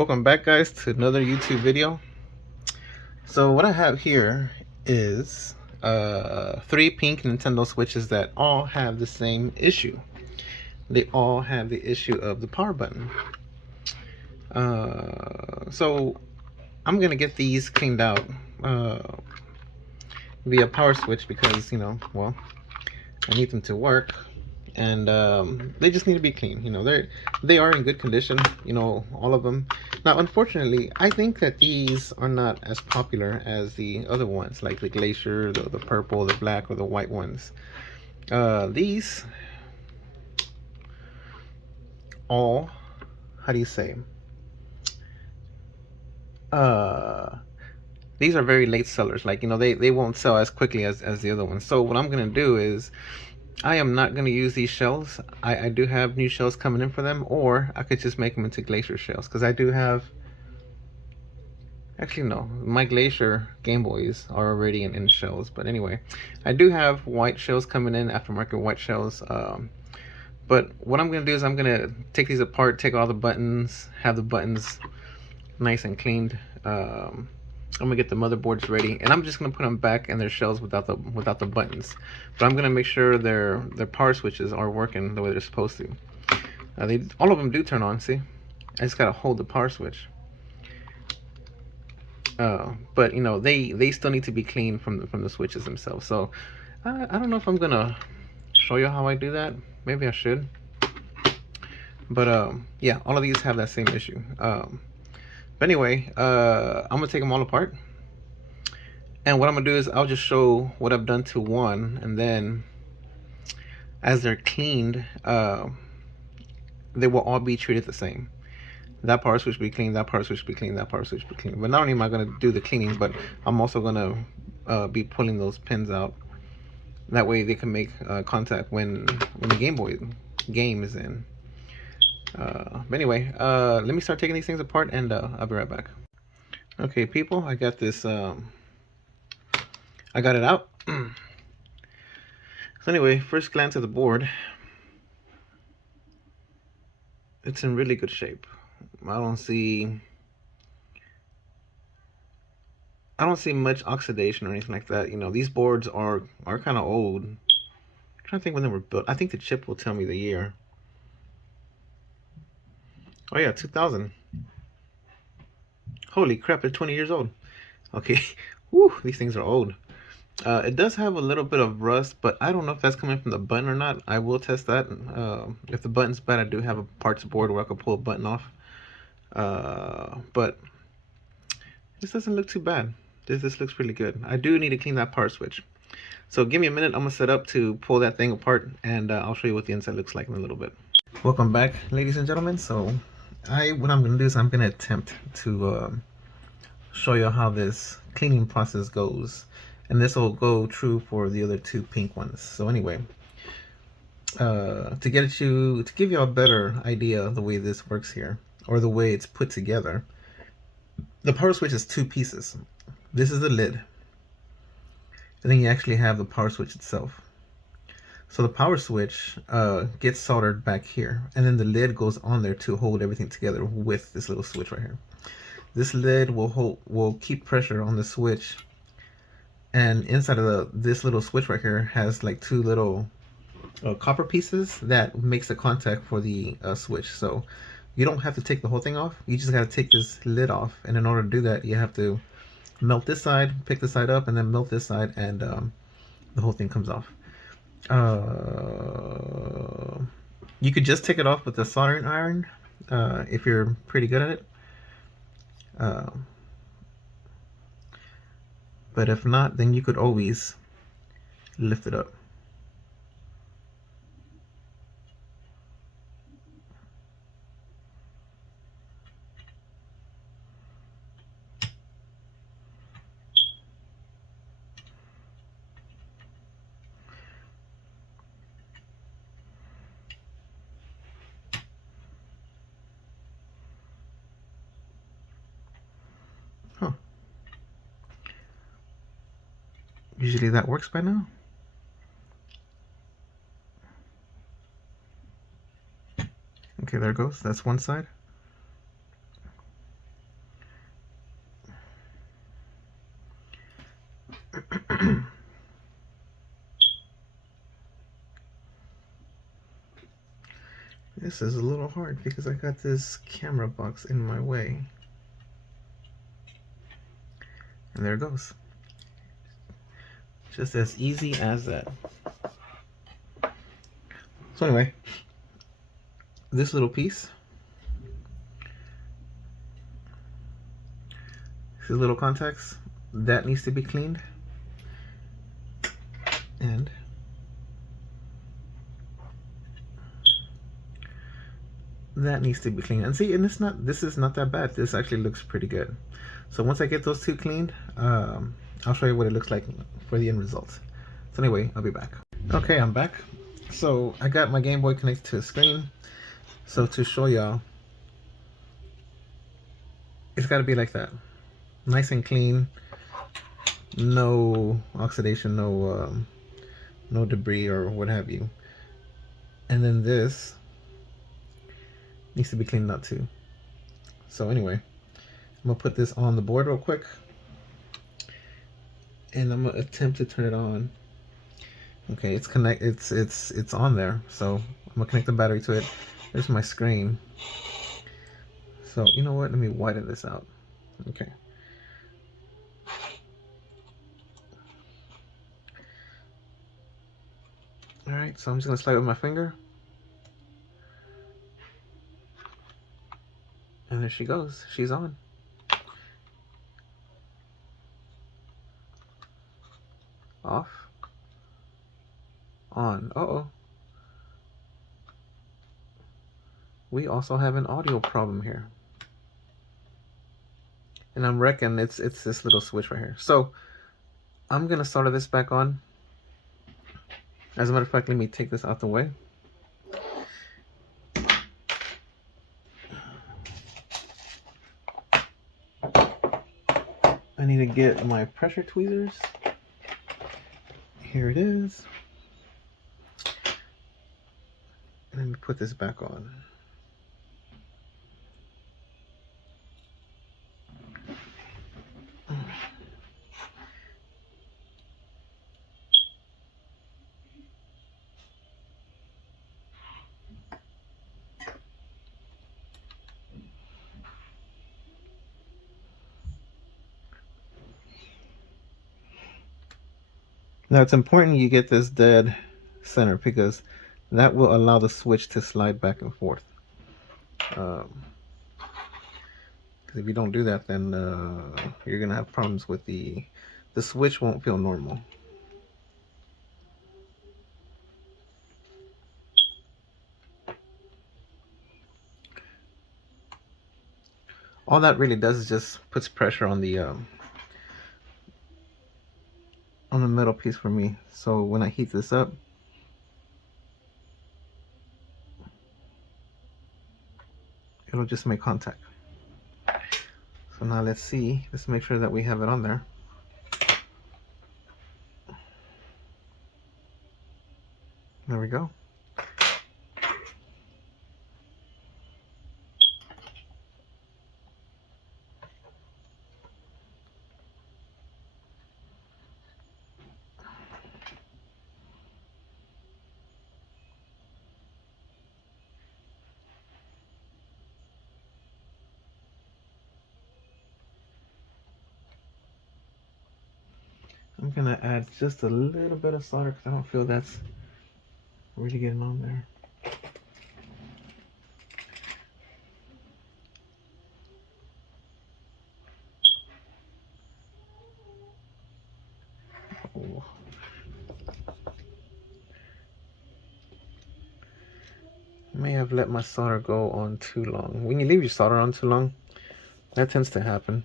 Welcome back, guys, to another YouTube video. So what I have here is 3 pink Nintendo Switches that all have the same issue. They all have the issue of the power button. So I'm gonna get these cleaned out via power switch because, well, I need them to work, and they just need to be clean. They are in good condition, all of them. Now, unfortunately, I think that these are not as popular as the other ones, like the Glacier, the purple, the black, or the white ones. These all, how do you say? These are very late sellers. Like, they won't sell as quickly as the other ones. So what I'm gonna do is, I am not going to use these shells. I do have new shells coming in for them, or I could just make them into Glacier shells, because I do have, actually no, my Glacier Game Boys are already in shells. But anyway, I do have white shells coming in, aftermarket white shells. But what I'm going to do is I'm going to take these apart, take all the buttons, have the buttons nice and cleaned. I'm gonna get the motherboards ready, and I'm just gonna put them back in their shells without the buttons. But I'm gonna make sure their power switches are working the way they're supposed to. All of them do turn on. See, I just gotta hold the power switch. But they still need to be clean from the switches themselves. So I don't know if I'm gonna show you how I do that. Maybe I should. But yeah, all of these have that same issue. But anyway, I'm gonna take them all apart, and what I'm gonna do is I'll just show what I've done to one, and then as they're cleaned, they will all be treated the same. That power switch will be clean, that power switch will be clean, that power switch will be clean. But not only am I gonna do the cleaning, but I'm also gonna be pulling those pins out. That way they can make contact when the Game Boy game is in. But anyway, let me start taking these things apart, and I'll be right back. Okay, people, I got this. I got it out. So anyway, first glance at the board, it's in really good shape. I don't see much oxidation or anything like that. These boards are kind of old. I'm trying to think when they were built. I think the chip will tell me the year. Oh yeah, 2000. Holy crap, they're 20 years old. Okay, whew, these things are old. It does have a little bit of rust, but I don't know if that's coming from the button or not. I will test that. If the button's bad, I do have a parts board where I can pull a button off. But this doesn't look too bad. This looks really good. I do need to clean that power switch. So give me a minute. I'm gonna set up to pull that thing apart, and I'll show you what the inside looks like in a little bit. Welcome back, ladies and gentlemen. So what I'm gonna do is I'm gonna attempt to show you how this cleaning process goes, and this will go true for the other 2 pink ones. So anyway, to give you a better idea of the way this works here, or the way it's put together, the power switch is 2 pieces. This is the lid, and then you actually have the power switch itself. So the power switch gets soldered back here, and then the lid goes on there to hold everything together with this little switch right here. This lid will keep pressure on the switch, and inside of this little switch right here has like 2 little copper pieces that makes the contact for the switch. So you don't have to take the whole thing off. You just got to take this lid off, and in order to do that, you have to melt this side, pick the side up, and then melt this side, and the whole thing comes off. You could just take it off with a soldering iron if you're pretty good at it. But if not, then you could always lift it up. Huh. Usually that works by now. Okay, there it goes. That's one side. This is a little hard because I got this camera box in my way. And there it goes. Just as easy as that. So anyway, this little piece, these little contacts, that needs to be cleaned. And that needs to be cleaned. And see, and this is not that bad. This actually looks pretty good. So once I get those two cleaned, I'll show you what it looks like for the end result. So anyway, I'll be back. Okay, I'm back. So I got my Game Boy connected to the screen. So to show y'all, it's got to be like that, nice and clean, no oxidation, no debris or what have you. And then this needs to be cleaned out too. So anyway, I'm gonna put this on the board real quick, and I'm gonna attempt to turn it on. Okay, it's on there. So I'm gonna connect the battery to it. There's my screen. So you know what? Let me widen this out. Okay. All right. So I'm just gonna slide with my finger, and there she goes. She's on. Off. On. Uh-oh. We also have an audio problem here. And I'm reckoning it's this little switch right here. So I'm gonna solder this back on. As a matter of fact, let me take this out the way. I need to get my pressure tweezers. Here it is. Let me put this back on. Now it's important you get this dead center because that will allow the switch to slide back and forth. Because if you don't do that, then you're gonna have problems with the switch won't feel normal. All that really does is just puts pressure on the metal piece for me. So when I heat this up, it'll just make contact. So now let's see. Let's make sure that we have it on there. There we go. I'm gonna add just a little bit of solder because I don't feel that's really getting on there. Oh. May have let my solder go on too long. When you leave your solder on too long, that tends to happen.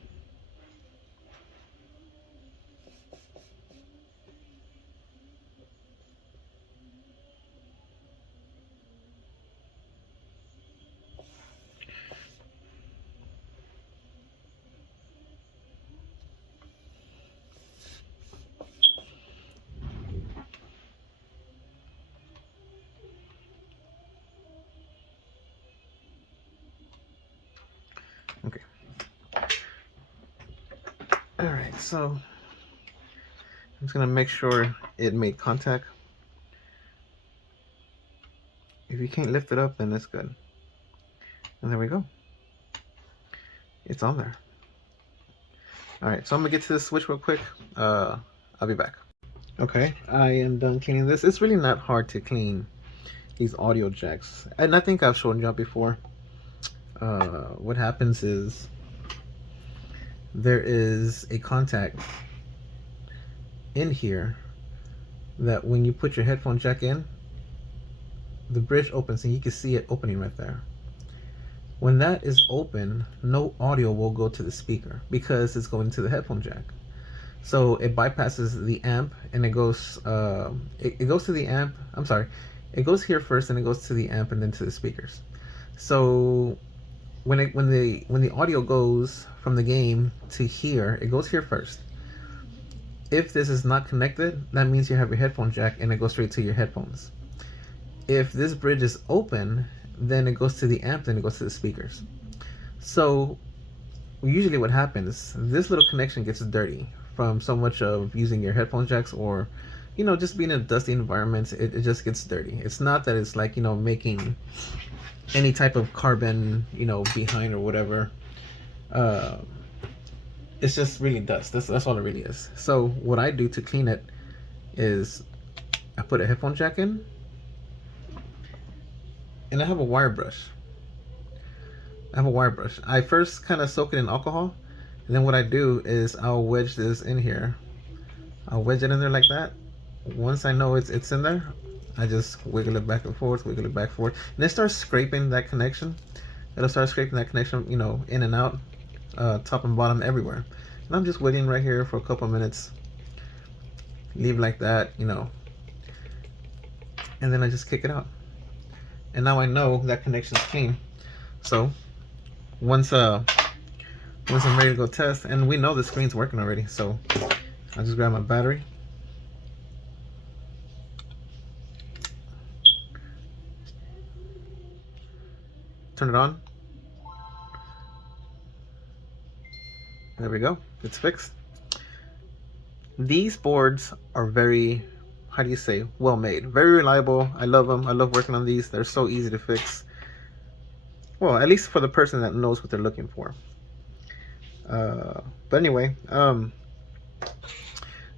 Okay. All right, so I'm just gonna make sure it made contact. If you can't lift it up, then it's good. And there we go. It's on there. All right, so I'm gonna get to this switch real quick. I'll be back. Okay, I am done cleaning this. It's really not hard to clean these audio jacks, and I think I've shown you before. What happens is there is a contact in here that when you put your headphone jack in, the bridge opens and you can see it opening right there. When that is open, no audio will go to the speaker because it's going to the headphone jack. So it bypasses the amp and it goes it goes to the amp. I'm sorry, it goes here first and it goes to the amp and then to the speakers. So when the audio goes from the game to here, it goes here first. If this is not connected, that means you have your headphone jack and it goes straight to your headphones. If this bridge is open, then it goes to the amp, then it goes to the speakers. So usually what happens, this little connection gets dirty from so much of using your headphone jacks, or just being in a dusty environment. It just gets dirty. It's not that it's like making any type of carbon behind or whatever. It's just really dust. That's all it really is. So what I do to clean it is I put a headphone jack in, and I have a wire brush. I first kind of soak it in alcohol, and then what I do is I'll wedge this in here. I'll wedge it in there like that. Once I know it's in there, I just wiggle it back and forth, and it starts scraping that connection. It'll start scraping that connection, in and out, top and bottom, everywhere. And I'm just waiting right here for a couple minutes. Leave like that, and then I just kick it out. And now I know that connection's clean. So once I'm ready to go test, and we know the screen's working already, so I'll just grab my battery. Turn it on. There we go. It's fixed. These boards are very, how do you say, well made, very reliable. I love them. I love working on these. They're so easy to fix. Well, at least for the person that knows what they're looking for. But anyway,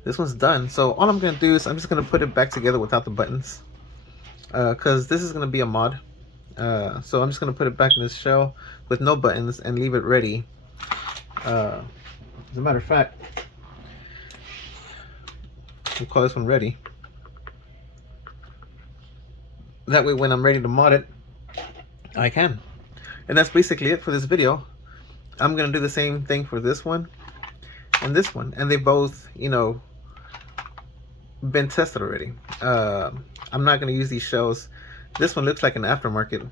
this one's done. So all I'm gonna do is I'm just gonna put it back together without the buttons, because this is gonna be a mod. So I'm just gonna put it back in this shell with no buttons and leave it ready. As a matter of fact, we'll call this one ready. That way when I'm ready to mod it, I can. And that's basically it for this video. I'm gonna do the same thing for this one and this one, and they both been tested already. I'm not gonna use these shells. This one looks like an aftermarket.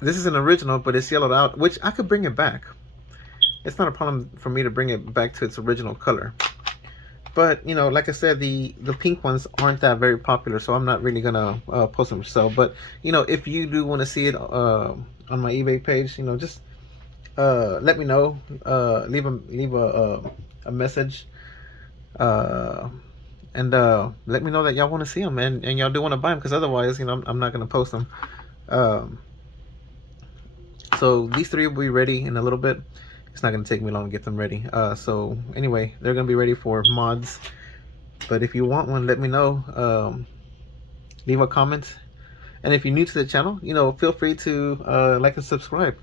This is an original, but it's yellowed out, which I could bring it back. It's not a problem for me to bring it back to its original color. But like I said, the pink ones aren't that very popular, so I'm not really gonna post them for sale. But if you do want to see it on my eBay page, just let me know. Leave a message, and let me know that y'all want to see them, and y'all do want to buy them, because otherwise, I'm not gonna post them. So these three will be ready in a little bit. It's not going to take me long to get them ready. So anyway, they're going to be ready for mods. But if you want one, let me know. Leave a comment. And if you're new to the channel, feel free to like and subscribe.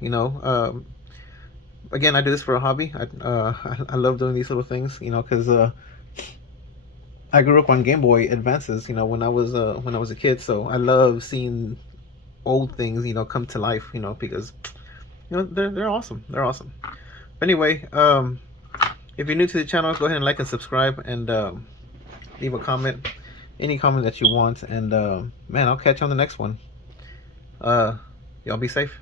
Again, I do this for a hobby. I love doing these little things, because I grew up on Game Boy Advances, when I was a kid. So I love seeing old things, come to life, because they're awesome. They're awesome. Anyway, if you're new to the channel, go ahead and like and subscribe, and leave a comment, any comment that you want, and man, I'll catch you on the next one. Y'all be safe.